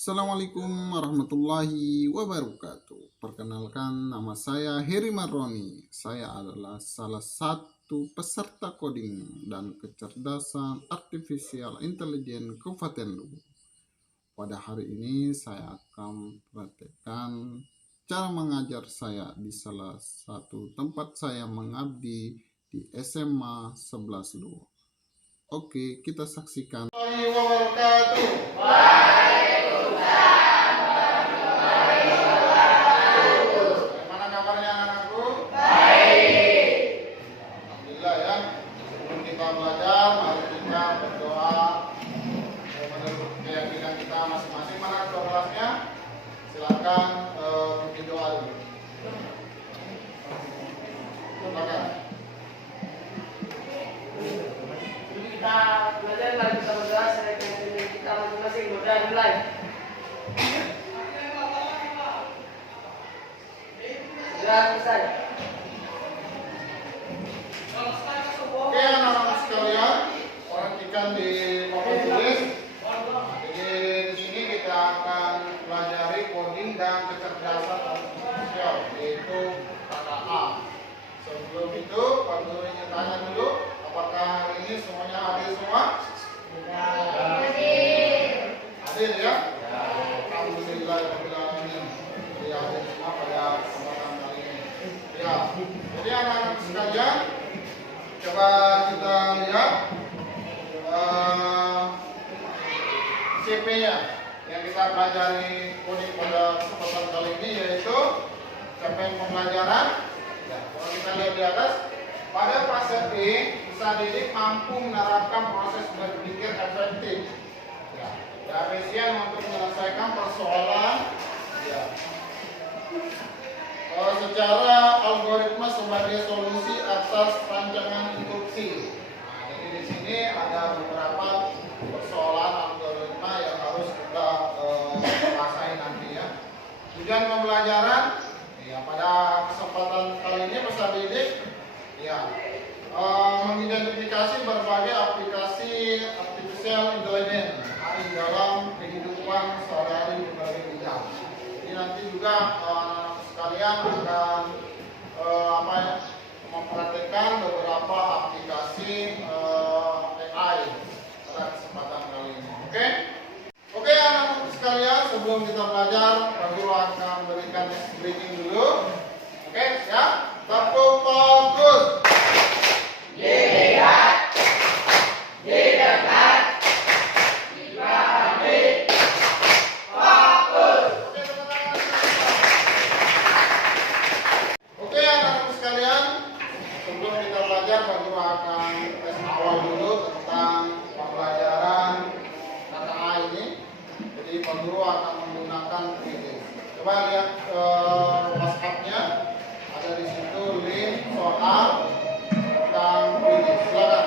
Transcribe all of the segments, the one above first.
Assalamualaikum warahmatullahi wabarakatuh. Perkenalkan, nama saya Heri Maroni. Saya adalah salah satu peserta coding dan kecerdasan artifisial intelijen Kabupaten Luwu. Pada hari ini saya akan praktekkan cara mengajar saya di salah satu tempat saya mengabdi di SMA 11 Luwu. Oke, kita saksikan. Silakan mungkin doa dulu. Silakan. Kita belajar lagi kita berdoa saya kita masing-masing berdoa mulai. Sudah selesai. Oke anak-anak sekalian, perhatikan di papan tulis. Jadi di sini kita akan pelajari coding dan kecerdasan artifisial, yaitu KKA. Sebelum itu, Pak Guru ingin tanya dulu, apakah hari ini semuanya hadir semua? Hadir ya? Alhamdulillahirobbilalamin. Jadi hadir semua pada kesempatan kali ini. Ya, jadi anak-anak sekalian, coba kita lihat CP-nya yang kita pelajari coding pada kesempatan kali ini, yaitu capaian pembelajaran. Ya, kalau kita lihat di atas, pada fase E, peserta didik mampu menerapkan proses berpikir efektif. Ya, efisien untuk menyelesaikan persoalan. Ya. Secara algoritma sebagai solusi atas rancangan instruksi. Nah, jadi di sini ada beberapa persoalan algoritma yang harus kita kuasai nanti ya. Tujuan pembelajaran, ya pada kesempatan kali ini peserta didik ya mengidentifikasi berbagai aplikasi artificial intelligence dalam kehidupan sehari-hari di berbagai bidang. Jadi nanti juga sekalian akan mempraktikkan beberapa aplikasi AI pada kesempatan kali ini. Oke anak-anak sekalian, sebelum kita belajar, Pak Guru akan berikan briefing dulu. Oke, siap? Tepuk fokus. Dilihat, didengar, dipahami, fokus. Oke anak-anak sekalian, sebelum kita belajar, Pak Guru akan tes awal dulu tentang pembelajaran KKA ini. Jadi Pak Guru akan menggunakan ini. Coba lihat WhatsApp-nya, ada di situ link soal tentang ini. Silakan.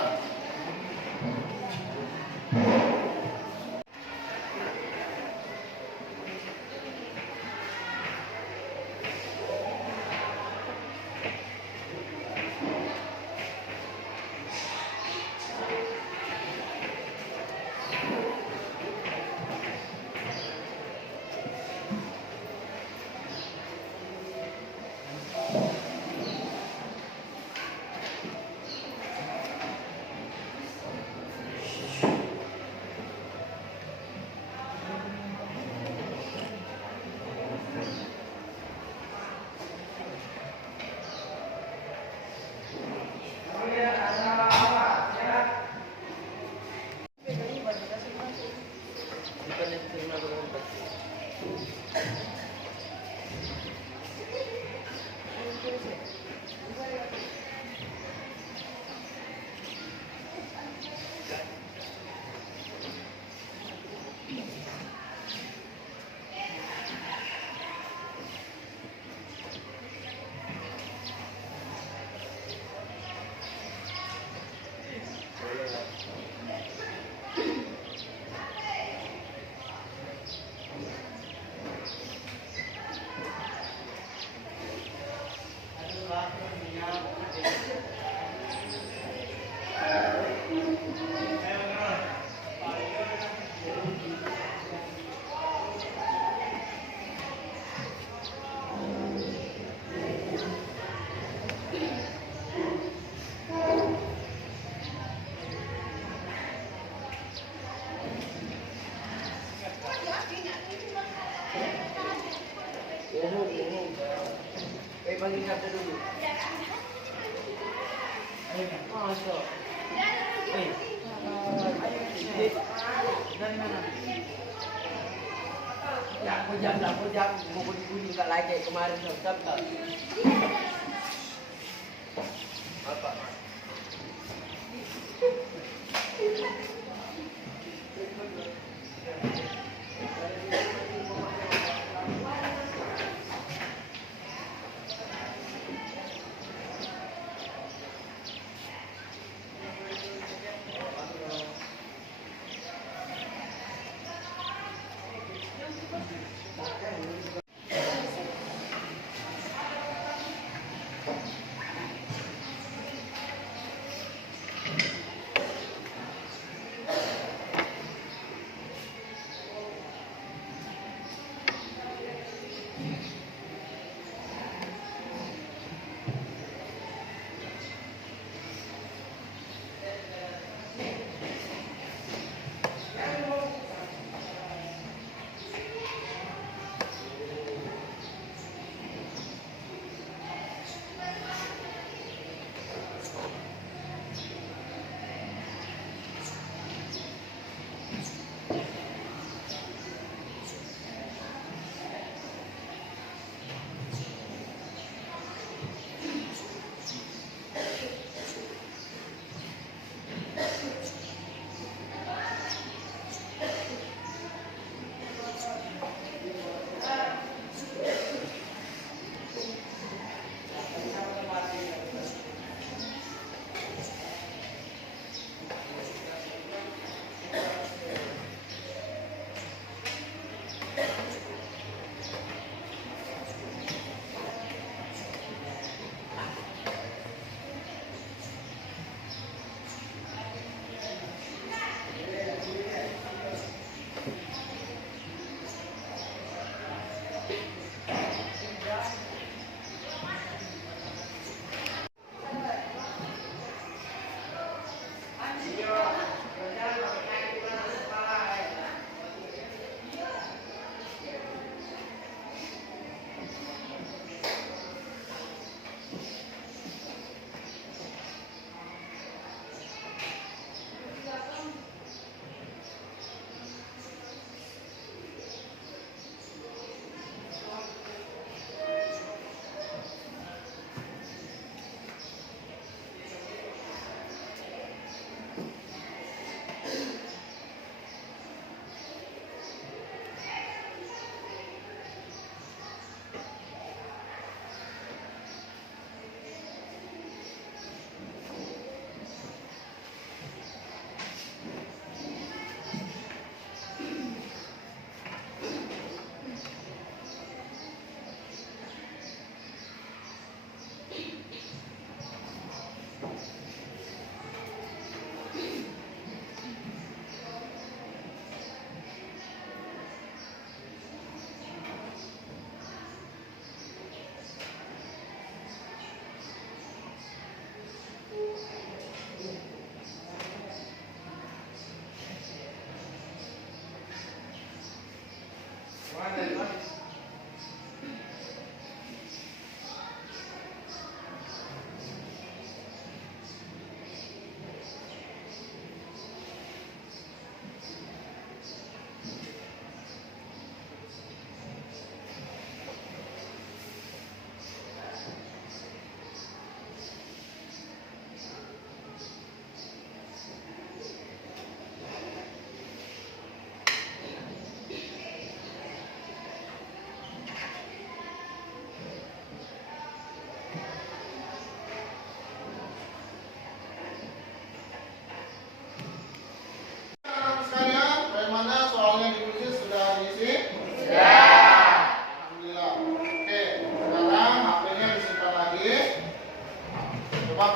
Dari mana? Ya, aku jam, mau bunyi nggak lagi kayak kemarin tetap. Apa?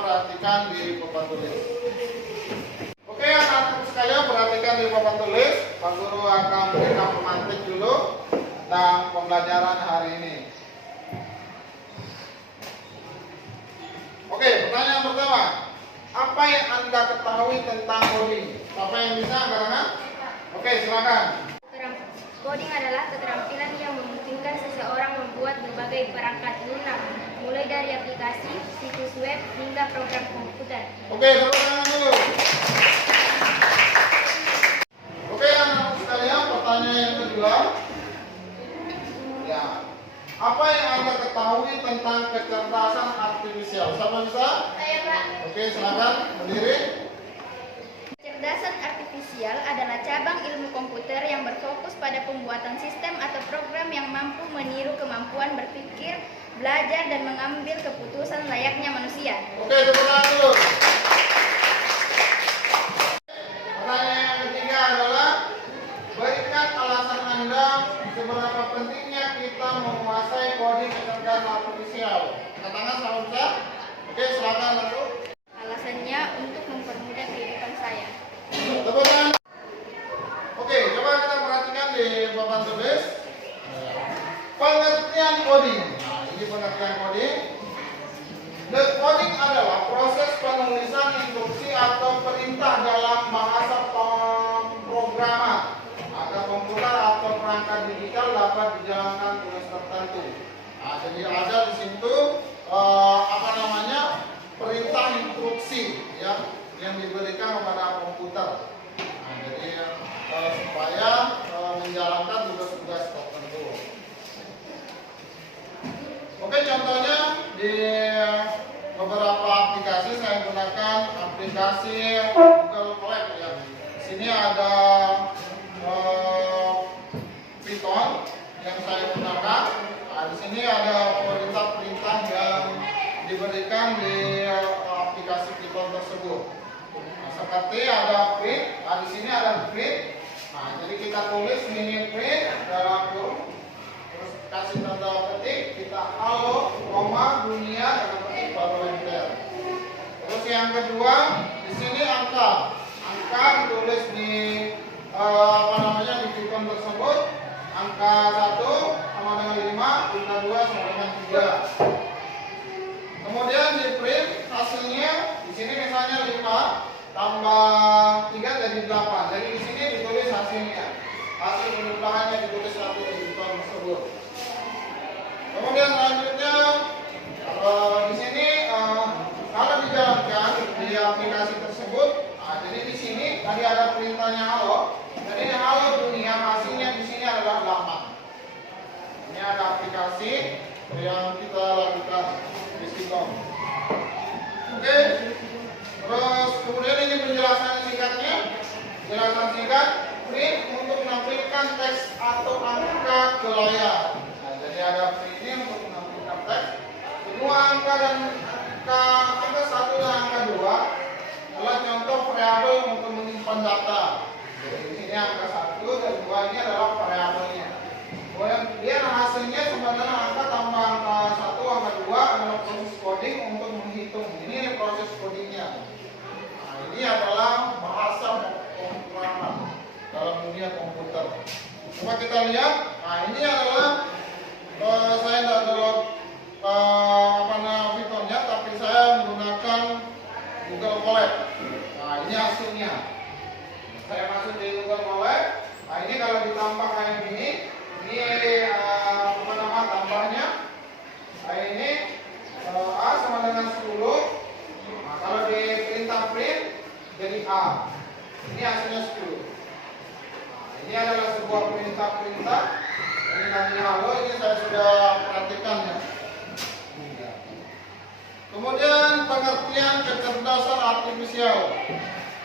perhatikan di papan tulis. Oke, anak-anak sekalian perhatikan di papan tulis. Pak Guru akan berikan pemantik dulu tentang pembelajaran hari ini. Oke, pertanyaan pertama. Apa yang Anda ketahui tentang coding? Siapa yang bisa, karangan? Oke, silakan. Coding adalah keterampilan yang memungkinkan seseorang membuat berbagai perangkat lunak mulai dari aplikasi, situs web, hingga program komputer. Oke, tepuk tangan dulu. Oke, anak sekalian, pertanyaan yang kedua. Ya, apa yang Anda ketahui tentang kecerdasan artifisial? Siapa bisa? Saya, Pak. Oke, silakan berdiri. Kecerdasan artifisial adalah cabang ilmu komputer yang berfokus pada pembuatan sistem atau program yang mampu meniru kemampuan berpikir, belajar, dan mengambil keputusan layaknya manusia. Oke, tepuk tangan dulu. Pertanyaan yang ketiga adalah, berikan alasan Anda seberapa pentingnya kita menguasai coding kecerdasan artifisial. Angkat tangan sama bisa. Oke, silakan lalu. Alasannya untuk mempermudah kehidupan saya. Tepuk tangan. Oke, coba kita perhatikan di papan tulis. Pengertian coding. Nah, ini pengertian coding. The coding adalah proses penulisan instruksi atau perintah dalam bahasa pemrograman agar komputer atau perangkat digital dapat dijalankan tugas tertentu. Nah, jadi ada di situ perintah instruksi ya yang diberikan kepada komputer. Nah, jadi supaya menjalankan tugas-tugas tertentu. Oke, contohnya di beberapa aplikasi saya gunakan aplikasi Google Colab ya. Di sini ada Python yang saya gunakan. Nah, di sini ada perintah-perintah yang diberikan di aplikasi Python tersebut. Nah, seperti ada print. Nah, di sini ada print. Nah, jadi kita tulis ini print dalam kurung. Terus kasih tanda ketik, kita halo, koma, dunia, dan ketik baru enter. Terus yang kedua, di sini angka. Angka ditulis di di Python tersebut. Angka 1 sama dengan 5, angka 2 sama dengan 3. Kemudian di print hasilnya di sini misalnya 5 tambah 3 jadi 8. Jadi di sini ditulis hasilnya. Hasil penjumlahannya ditulis satu di Python tersebut. Kemudian selanjutnya di sini kalau dijalankan di aplikasi tersebut, nah, jadi di sini tadi ada perintahnya halo. Jadi halo dunia, hasilnya di sini adalah 8. Ini ada aplikasi yang kita lakukan di Python. Oke. Terus kemudian ini penjelasan singkatnya. Penjelasan singkat, print untuk menampilkan teks atau angka ke layar. Nah, jadi ada print ini untuk menampilkan teks. Kedua angka dan angka 1 dan angka 2 adalah contoh variabel untuk menyimpan data. Jadi ini angka 1 dan 2 ini adalah variabelnya. Kemudian hasilnya sebenarnya angka tambah angka 1, angka 2 adalah proses coding untuk menghitung. Ini proses codingnya. Nah, ini adalah bahasa pemrograman dalam dunia komputer. Coba kita lihat. Nah, ini adalah saya tidak download Pythonnya, tapi saya menggunakan Google Colab. Nah, ini hasilnya. Saya masuk di Google Colab. Nah, ini kalau ditambah kayak gini, ini tambahnya. Nah, ini A sama dengan 10. Nah, kalau di perintah print jadi A. Ini hasilnya 10. Nah, ini adalah sebuah perintah. Ini namanya halo, ini saya sudah perhatikan ya. Kemudian pengertian kecerdasan artifisial.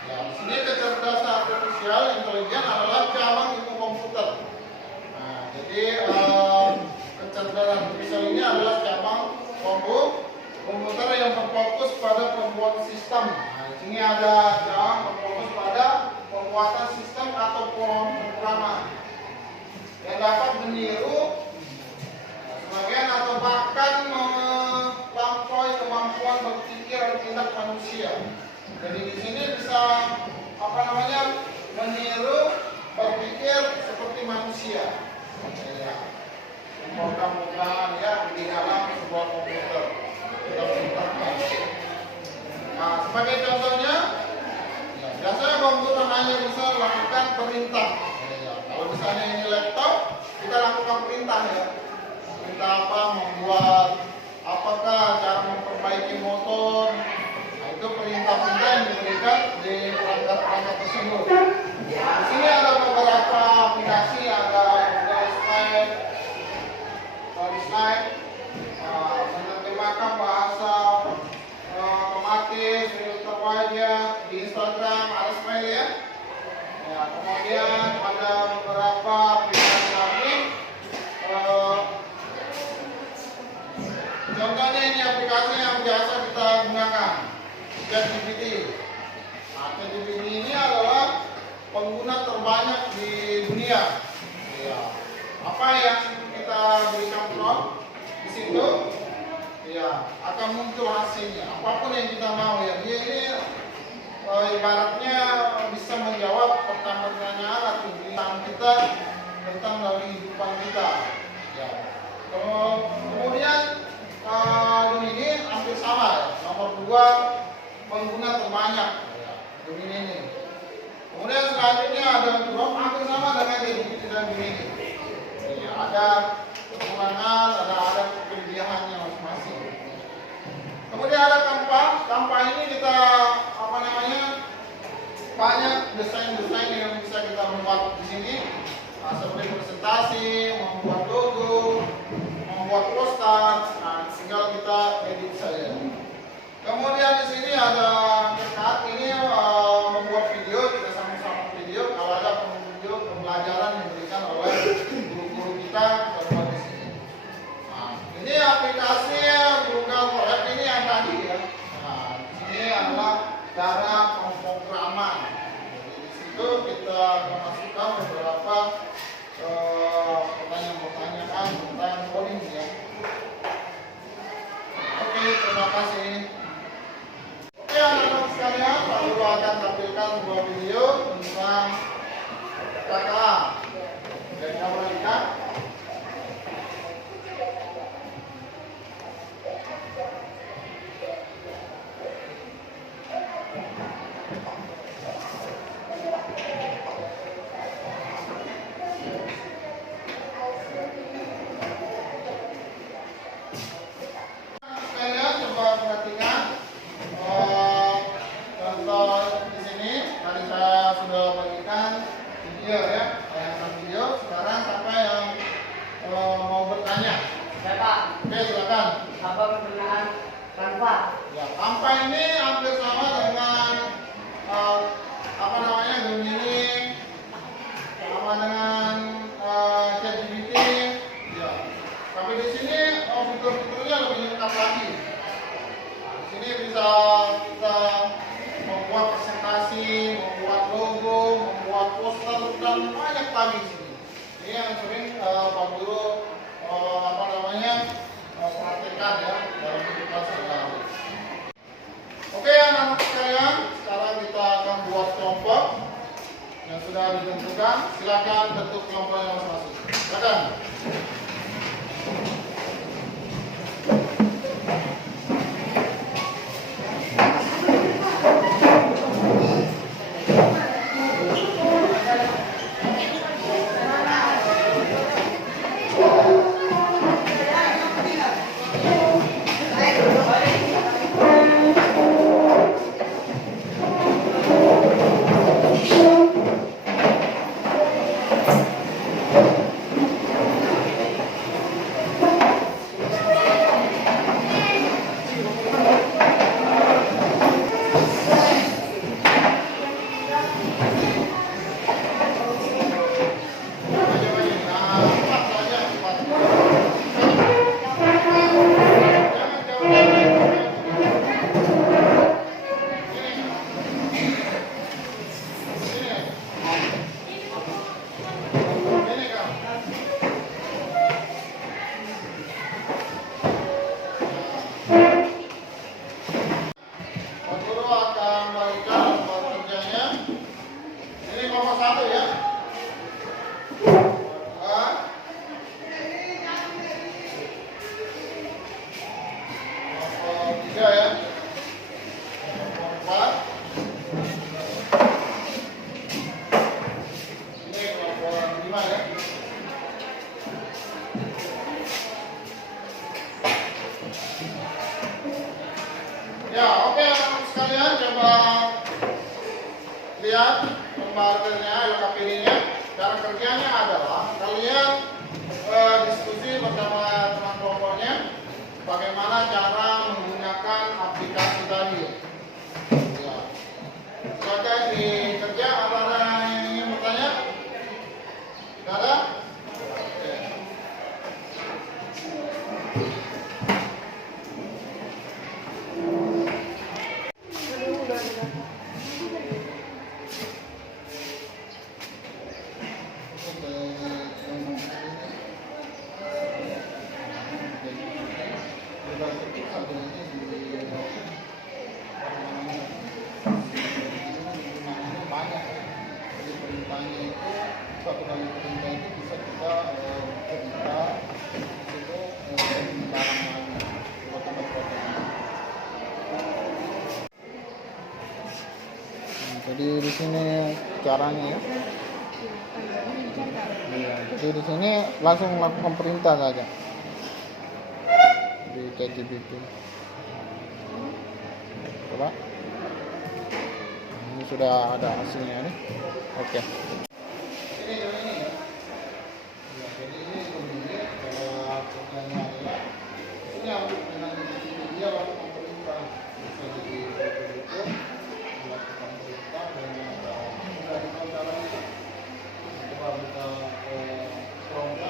Ya, di sini kecerdasan artifisial intelijen adalah cabang ilmu komputer. Nah, jadi kecerdasan artifisial ini adalah cabang komputer yang berfokus pada pembuatan sistem. Nah, di sini ada cabang berfokus pada pembuatan sistem atau pemrograman yang dapat meniru sebagian atau bahkan melampaui kemampuan berpikir dan tindak manusia. Jadi di sini bisa meniru berpikir seperti manusia. Ya, program-program ya di dalam sebuah komputer. Nah, sebagai contohnya, ya, biasanya komputer hanya bisa lakukan perintah. Ya, kalau misalnya ini laptop, kita lakukan perintah ya. Perintah apa? Membuat apakah Ya, kemudian ada beberapa aplikasi lagi. Contohnya ini aplikasi yang biasa kita gunakan, ChatGPT. Nah, ChatGPT ini adalah pengguna terbanyak di dunia. Ya. Apa yang kita berikan prompt di situ, ya akan muncul hasilnya. Apapun yang kita mau ya. Dia ini ibaratnya bisa menjawab pertanyaan atau pilihan kita tentang dari kehidupan kita. Ya. Kemudian Gemini hampir sama ya. Nomor 2 pengguna terbanyak ya, Gemini ini. Kemudian selanjutnya ada prompt hampir sama dengan ChatGPT dan Gemini. Ya, ada kekurangan, ada kelebihannya masing-masing. Kemudian ada Canva. Canva ini kita banyak desain-desain yang bisa kita buat di sini. Nah, seperti presentasi, membuat logo, membuat poster, nah, tinggal kita edit saja. Kemudian di sini ada CapCut, ini membuat video, kita sama-sama video. Kalau ada video pembelajaran yang diberikan oleh guru-guru kita, kita buat di sini. Nah, ini aplikasi Google Colab ini yang tadi ya. Nah, di sini adalah cara pemrograman. Jadi di situ kita memasukkan beberapa pertanyaan-pertanyaan tentang coding ya. Oke, terima kasih. Oke, anak-anak sekalian, Pak Guru akan tampilkan sebuah video tentang KKA dan Amerika. Ya, Canva ini hampir sama dengan Gemini, sama dengan ChatGPT. Ya, tapi di sini fitur-fiturnya lebih lengkap lagi. Di sini bisa kita membuat presentasi, membuat logo, membuat poster dan banyak lagi di sini. Ini yang sering Pak Guru praktekkan ya dalam kehidupan sehari-hari. Oke anak-anak sekalian, sekarang kita akan buat kelompok yang sudah ditentukan. Silakan bentuk kelompoknya masing-masing. Silakan. Ya, oke anak-anak sekalian, coba lihat pembahasannya, LKPD-nya. Cara kerjanya adalah kalian diskusi bersama teman kelompoknya bagaimana cara menggunakan aplikasi tadi. Ya. Silakan dikerja antara Jadi di sini caranya ya. Iya, jadi di sini langsung lakukan perintah saja di ChatGPT. Coba. Ini sudah ada hasilnya nih. Oke. Ini ya. Ya, jadi ini kalau pertanyaannya ini aku dengan dia lakukan perintah. Bisa jadi itu melakukan perintah dan sudah dikontrol. Coba buka Chrome.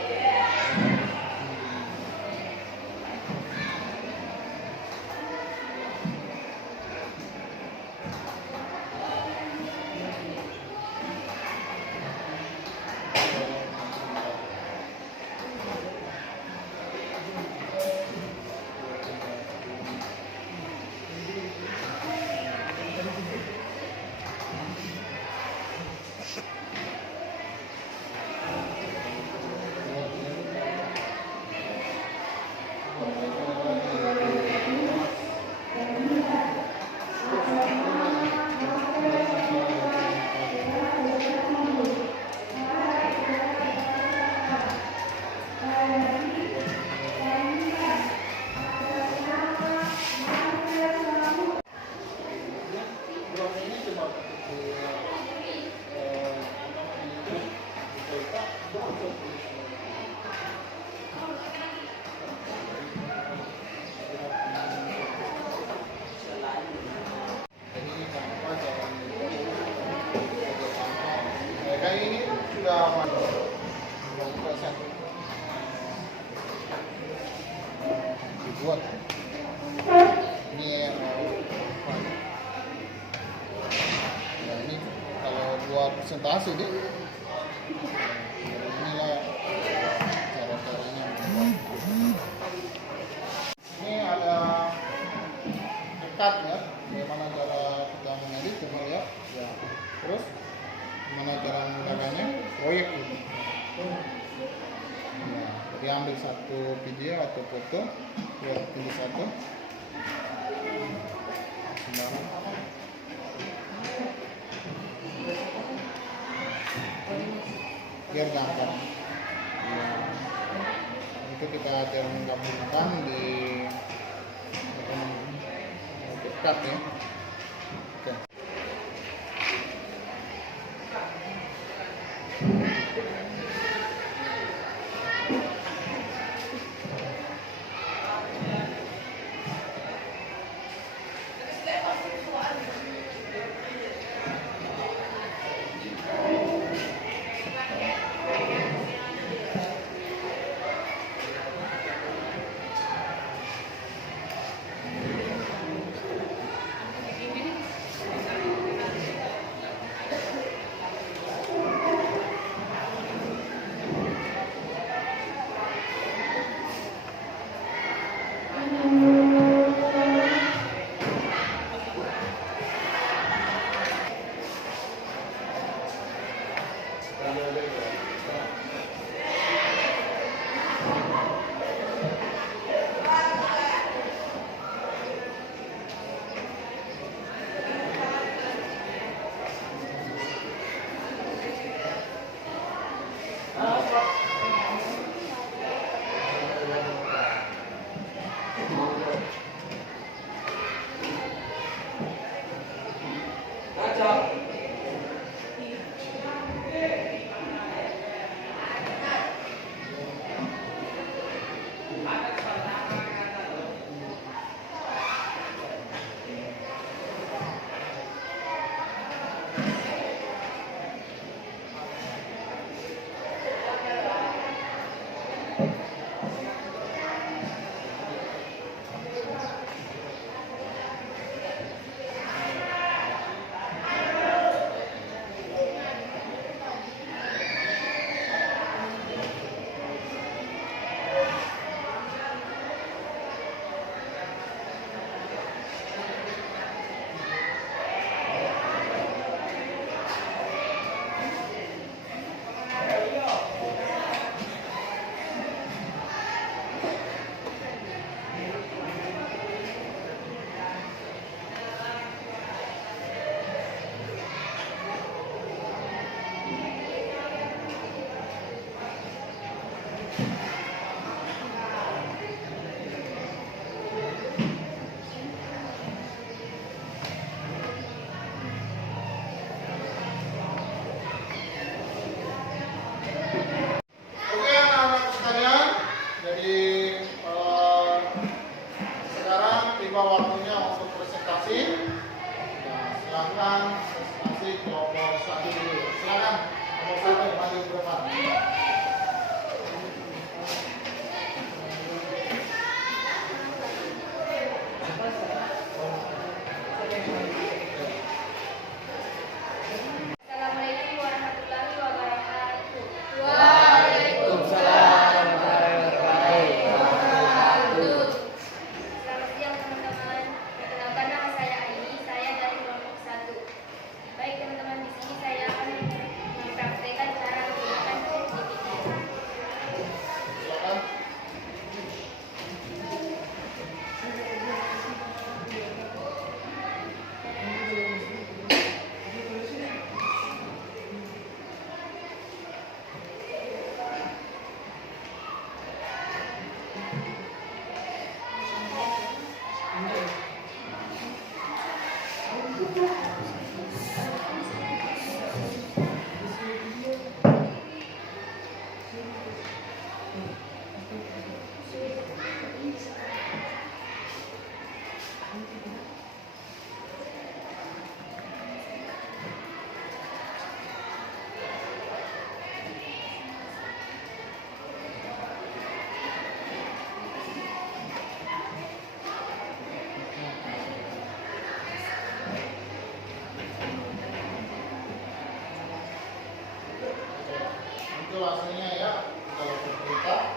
Kayak ini sudah dibuat. Ini ya, ini kalau buat presentasi deh. Inilah cara-caranya membuat. Ini ada dekat ya, bagaimana cara kita mengedit, coba lihat. Ya. Terus gimana cara menggunakannya, proyek gitu. Ya, jadi ambil satu video atau foto, ya pilih satu. Sembarang. Biar gampang. Ya. Itu kita cara menggabungkan di dekat ya. Oke. Itu aslinya ya, kalau kita.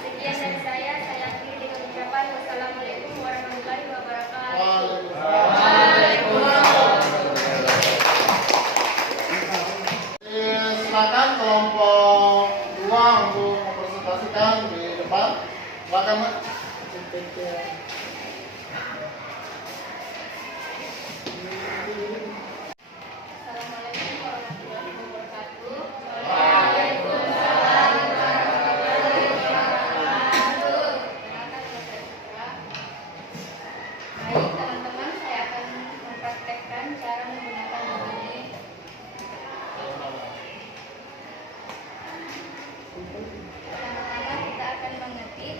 Sekian dari saya akhiri dengan ucapan wassalamualaikum warahmatullahi wabarakatuh. Silakan kelompok 2 untuk mempresentasikan di depan. Silakan, Mas. Assalamualaikum warahmatullahi wabarakatuh. Baik teman-teman, saya akan mempraktekkan cara menggunakan buku ini. Pertama-tama kita akan mengetik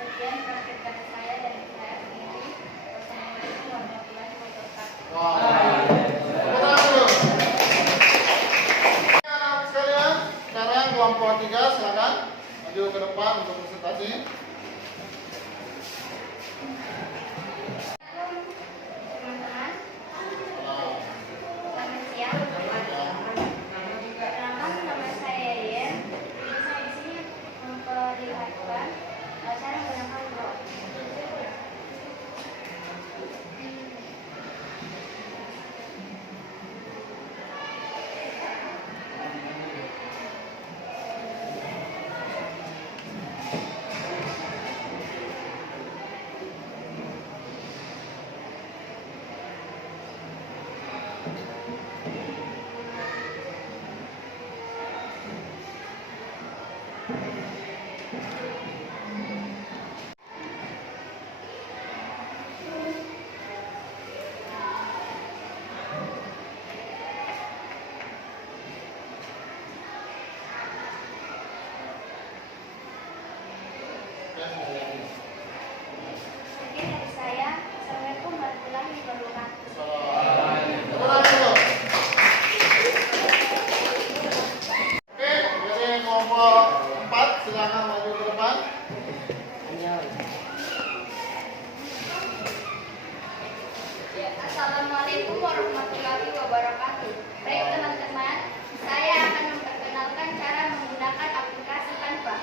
sekian praktek dari saya dan saya sendiri. Wassalamualaikum warahmatullahi wabarakatuh. Anak-anak sekalian, sekarang kelompok 3 silakan maju ke depan untuk presentasi. Teman-teman, selamat siang. Perkenalkan, nama saya Yen. Jadi saya di sini memperlihatkan cara menggunakan drone. Sekian dari saya. Assalamualaikum warahmatullahi wabarakatuh. Oke, jadi kelompok 4 silakan maju ke depan. Assalamualaikum warahmatullahi wabarakatuh. Baik teman-teman, saya akan memperkenalkan cara menggunakan aplikasi Canva.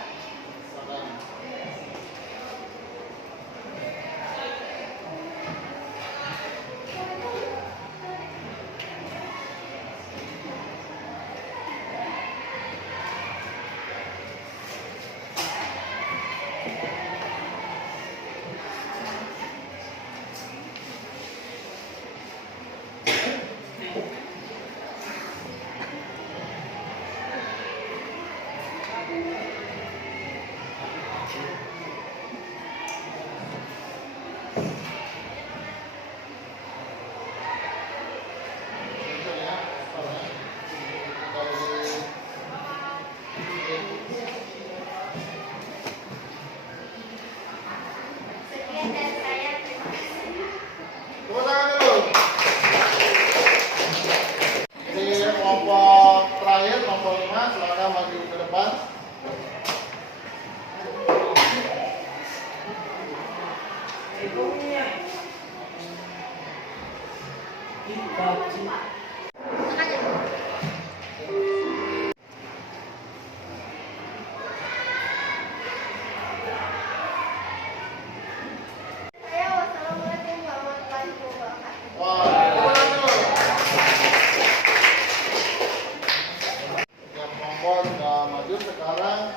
Wassalamualaikum warahmatullahi wabarakatuh. Yang kelompok sudah maju sekarang,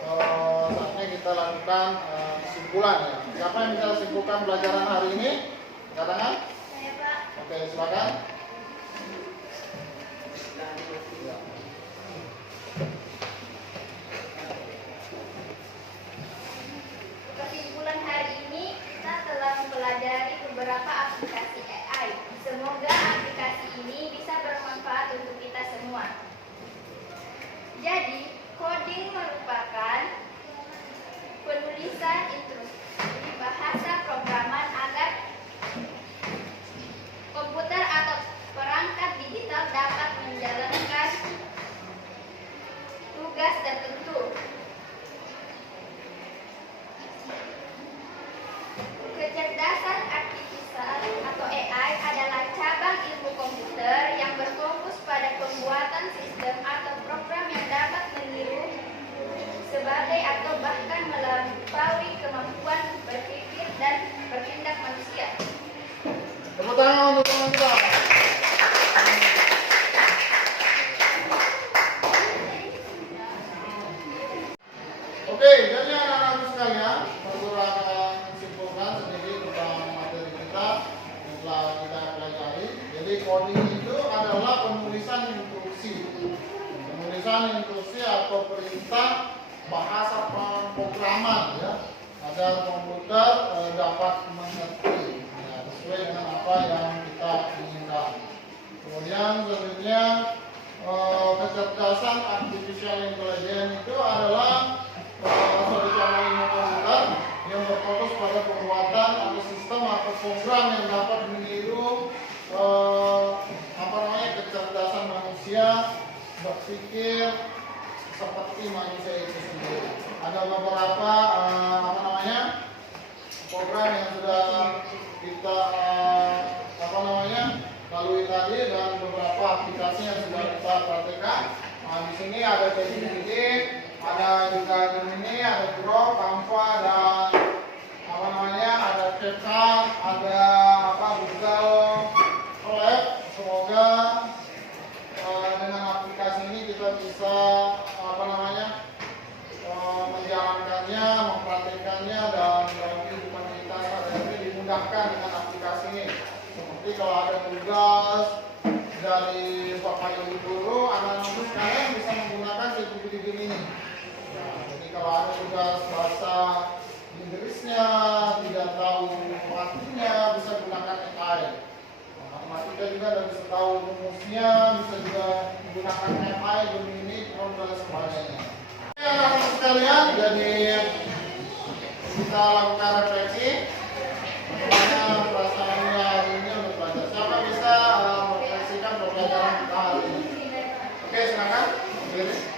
saatnya kita lakukan kesimpulan ya. Siapa yang bisa simpulkan pelajaran hari ini? Katakan. Saya Pak. Oke, silakan. Ya. Kesimpulan hari ini kita telah mempelajari beberapa aplikasi AI. Semoga aplikasi ini bisa bermanfaat untuk kita semua. Jadi, coding merupakan penulisan instruksi bahasa programan agar komputer atau perangkat digital dapat menjalankan tugas tertentu. Kecerdasan artifisial atau AI adalah cabang ilmu komputer yang berfokus pada pembuatan sistem atau program yang dapat meniru sebagai atau bahkan melampaui kemampuan berpikir dan bertindak manusia. Tepuk tangan untuk teman kita. Oke, jadi anak-anak sekalian, perlu akan simpulkan sedikit tentang materi kita yang telah kita pelajari. Jadi coding itu adalah penulisan instruksi atau perintah bahasa pemrograman ya, agar komputer dapat mengerti ya, sesuai dengan apa yang kita inginkan. Kemudian selanjutnya kecerdasan artificial intelligence itu adalah suatu cabang ilmu komputer yang berfokus pada pembuatan atau sistem atau program yang dapat meniru kecerdasan manusia berpikir seperti manusia itu sendiri. Ada beberapa program yang sudah kita lalui tadi dan beberapa aplikasi yang sudah kita praktekkan. Nah, di sini ada ChatGPT, ada juga Gemini, ada Grok, Canva dan ada CapCut, ada Google Colab. Semoga dengan aplikasi ini kita bisa menjalankannya, mempraktekannya dan dalam kehidupan kita sehari-hari dimudahkan dengan aplikasi ini. Seperti kalau ada tugas dari Bapak Ibu guru, anak-anak sekalian bisa menggunakan ChatGPT ini. Nah, jadi kalau ada tugas bahasa Inggrisnya, tidak tahu artinya, bisa gunakan AI. Matematika juga dan bisa tahu rumusnya, bisa juga menggunakan AI, Gemini, Chrome dan sebagainya. Oke anak-anak sekalian, jadi kita lakukan refleksi. Bagaimana perasaannya hari ini untuk belajar? Siapa bisa merefleksikan pembelajaran kita hari ini? Oke, silakan. Berdiri.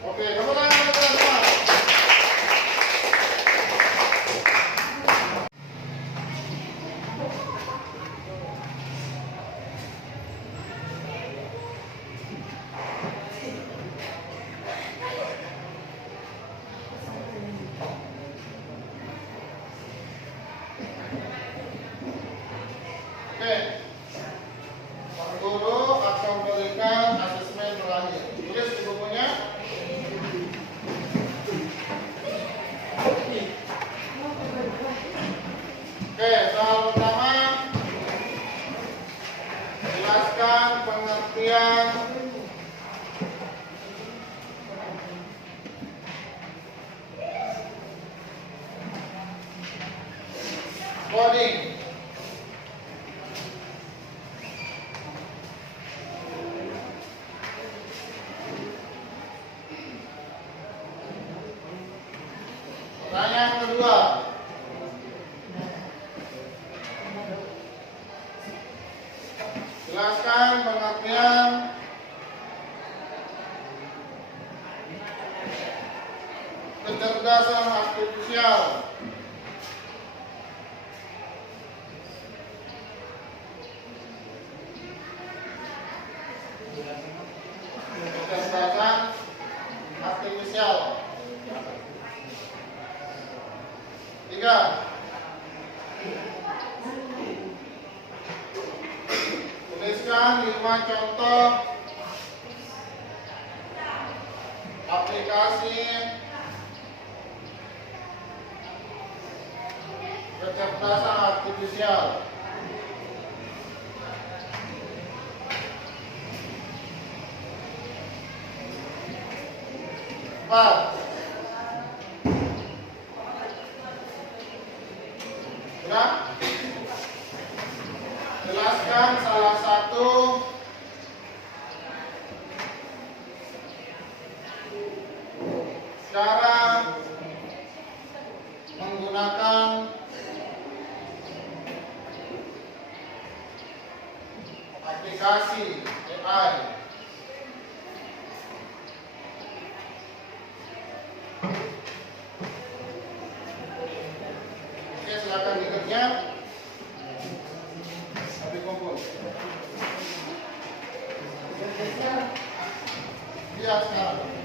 Oke, kamu tangan teman-teman. Oke, Pak Guru akan memberikan asesmen terakhir. Tulis di bukunya. Oke, soal pertama, jelaskan pengertian coding. Pertanyaan kedua, jelaskan pengertian Jelaskan 5 contoh aplikasi kecerdasan artifisial. 4. Sudah? Jelaskan salah satu cara menggunakan aplikasi AI. Oke, silakan berikutnya. Habis kumpul. Lihat sekarang.